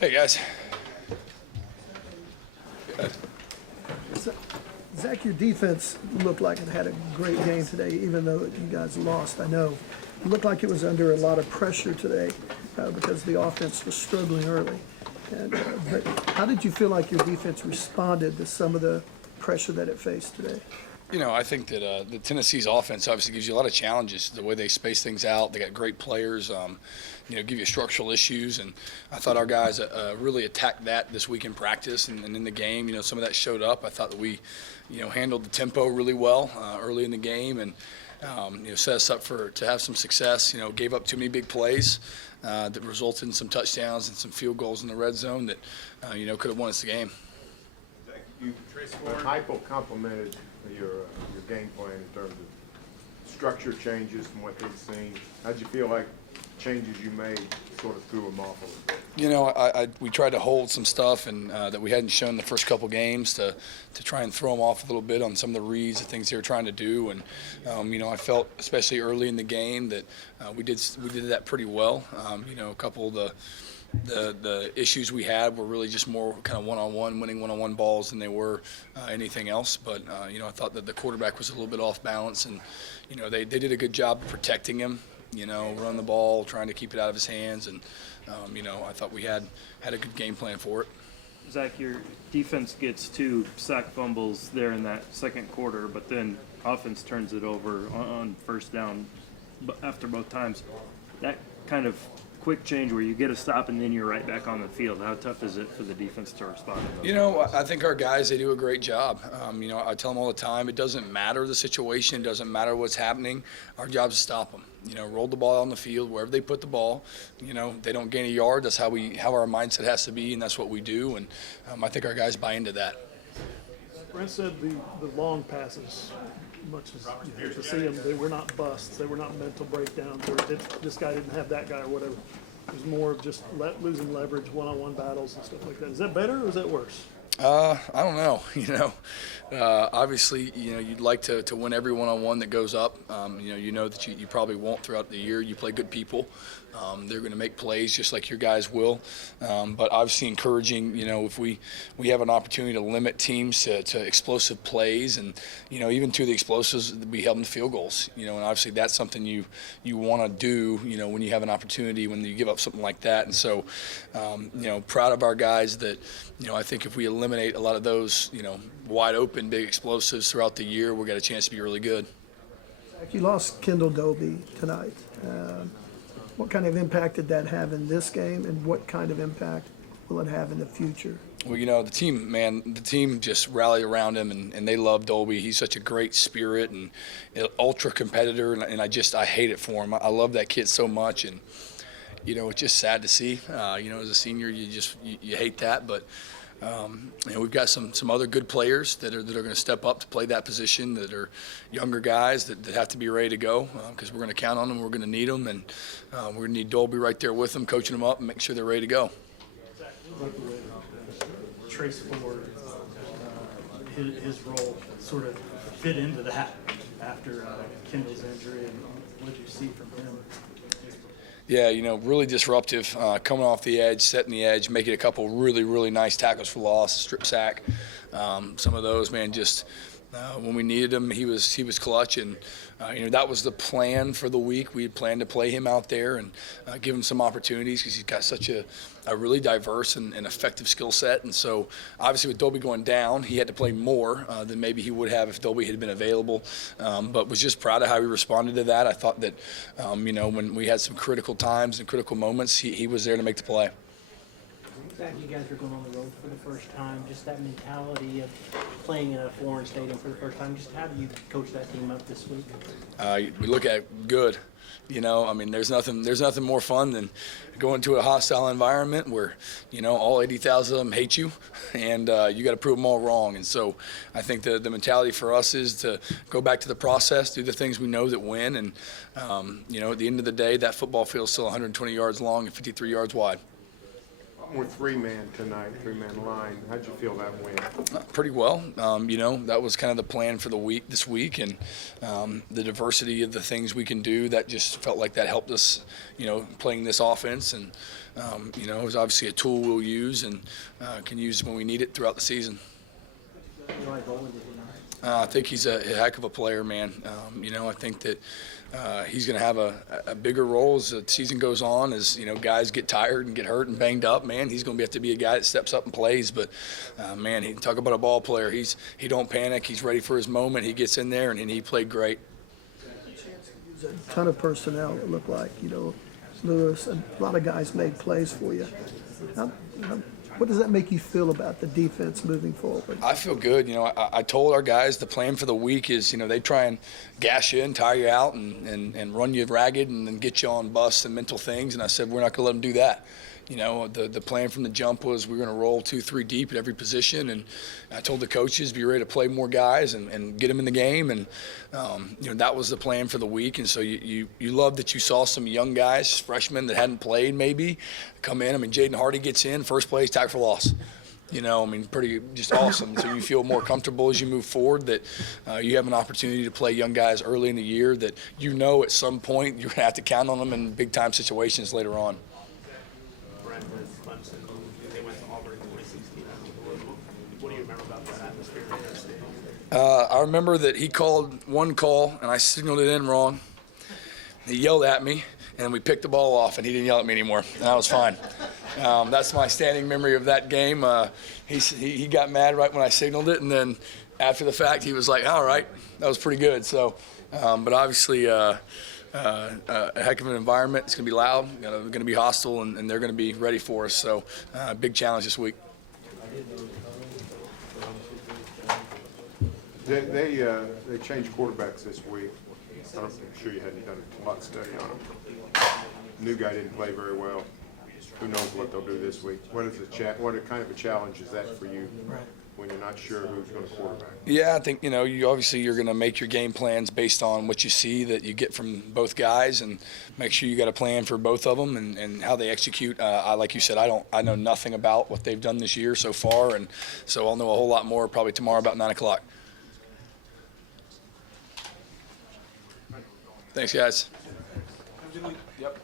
Hey, guys. Zach, your defense looked like it had a great game today, even though you guys lost. I know it looked like it was under a lot of pressure today because the offense was struggling early. But how did you feel like your defense responded to some of the pressure that it faced today? You know, I think that the Tennessee's offense obviously gives you a lot of challenges. The way they space things out, they got great players. Give you structural issues, and I thought our guys really attacked that this week in practice and in the game. You know, some of that showed up. I thought that we, handled the tempo really well early in the game, and set us up to have some success. Gave up too many big plays that resulted in some touchdowns and some field goals in the red zone that could have won us the game. You Hypo complimented your game plan in terms of structure changes from what they've seen. How'd you feel like changes you made sort of threw them off a little bit? We tried to hold some stuff and that we hadn't shown the first couple games to try and throw them off a little bit on some of the reads, the things they were trying to do. And I felt, especially early in the game, that we did that pretty well. A couple of the issues we had were really just more kind of one-on-one, winning one-on-one balls than they were anything else. But, I thought that the quarterback was a little bit off balance, and, they did a good job of protecting him, run the ball, trying to keep it out of his hands. And, I thought we had a good game plan for it. Zach, your defense gets 2 sack fumbles there in that second quarter, but then offense turns it over on first down after both times. That kind of quick change where you get a stop and then you're right back on the field. How tough is it for the defense to respond to those? I think our guys, they do a great job. I tell them all the time, it doesn't matter the situation, it doesn't matter what's happening. Our job is to stop them. Roll the ball on the field, wherever they put the ball. They don't gain a yard. That's how our mindset has to be, and that's what we do. And I think our guys buy into that. Brent said the long passes, much as you hate to see them, they were not busts. They were not mental breakdowns where this guy didn't have that guy or whatever. It was more of just losing leverage, one-on-one battles and stuff like that. Is that better or is that worse? I don't know. Obviously, you'd like to win every one-on-one that goes up. That you probably won't throughout the year. You play good people. They're going to make plays just like your guys will. But obviously encouraging, if we have an opportunity to limit teams to explosive plays and, even to the explosives, we help them to field goals. And obviously that's something you want to do, when you have an opportunity, when you give up something like that. And so, proud of our guys that, I think if we eliminate a lot of those, wide open, big explosives throughout the year, we've got a chance to be really good. Zach, you lost Kendall Dolby tonight. What kind of impact did that have in this game, and what kind of impact will it have in the future? Well, the team just rallied around him, and they love Dolby. He's such a great spirit and an ultra competitor, and I hate it for him. I love that kid so much, and it's just sad to see. As a senior, you hate that, but we've got some other good players that are going to step up to play that position, that are younger guys that have to be ready to go because we're going to count on them, we're going to need them, and we're going to need Dolby right there with them, coaching them up and making sure they're ready to go. Trace Ford, his role sort of fit into that after Kendall's injury, and what did you see from him? Yeah, really disruptive, coming off the edge, setting the edge, making a couple really, really nice tackles for loss, strip sack. Some of those, man, just when we needed him, he was clutch, and that was the plan for the week. We had planned to play him out there and give him some opportunities because he's got such a really diverse and effective skill set. And so, obviously, with Dolby going down, he had to play more than maybe he would have if Dolby had been available. But was just proud of how he responded to that. I thought that, when we had some critical times and critical moments, he was there to make the play. Zach, you guys are going on the road for the first time. Just that mentality of playing in a foreign stadium for the first time. Just how do you coach that team up this week? We look at good. There's nothing more fun than going to a hostile environment where, all 80,000 of them hate you, and you got to prove them all wrong. And so I think the mentality for us is to go back to the process, do the things we know that win, and, at the end of the day, that football field is still 120 yards long and 53 yards wide. more three-man tonight, three-man line. How'd you feel that went? Pretty well. That was kind of the plan for this week, and the diversity of the things we can do, that just felt like that helped us, playing this offense. And, it was obviously a tool we'll use and can use when we need it throughout the season. I think he's a heck of a player, man. I think that he's going to have a bigger role as the season goes on. As guys get tired and get hurt and banged up, man, he's going to have to be a guy that steps up and plays. But man, he talk about a ball player. He don't panic. He's ready for his moment. He gets in there and he played great. There's a ton of personnel. It looked like Lewis, and a lot of guys made plays for you. What does that make you feel about the defense moving forward? I feel good. I told our guys the plan for the week is, they try and gas you and tire you out and run you ragged and then get you on busts and mental things. And I said, we're not going to let them do that. The plan from the jump was we're going to roll 2-3 deep at every position. And I told the coaches, be ready to play more guys and get them in the game. And, that was the plan for the week. And so you love that you saw some young guys, freshmen that hadn't played maybe, come in. Jaden Hardy gets in, first play, tackle for loss. Pretty just awesome. So you feel more comfortable as you move forward that you have an opportunity to play young guys early in the year that at some point you're going to have to count on them in big-time situations later on. They went to Auburn in 2016. What do you remember about that atmosphere? I remember that he called one call, and I signaled it in wrong. He yelled at me, and we picked the ball off, and he didn't yell at me anymore, and that was fine. That's my standing memory of that game. He got mad right when I signaled it, and then after the fact, he was like, all right, that was pretty good. So, but obviously a heck of an environment. It's going to be loud, going to be hostile, and they're going to be ready for us. So big challenge this week. They changed quarterbacks this week. I'm sure you hadn't done a lot of study on them. New guy didn't play very well. Who knows what they'll do this week? What kind of a challenge is that for you when you're not sure who's going to quarterback? Yeah, I think you're going to make your game plans based on what you see that you get from both guys, and make sure you got a plan for both of them and how they execute. Like you said, I know nothing about what they've done this year so far, and so I'll know a whole lot more probably tomorrow about 9 o'clock. Thanks, guys. Have a good week. Yep.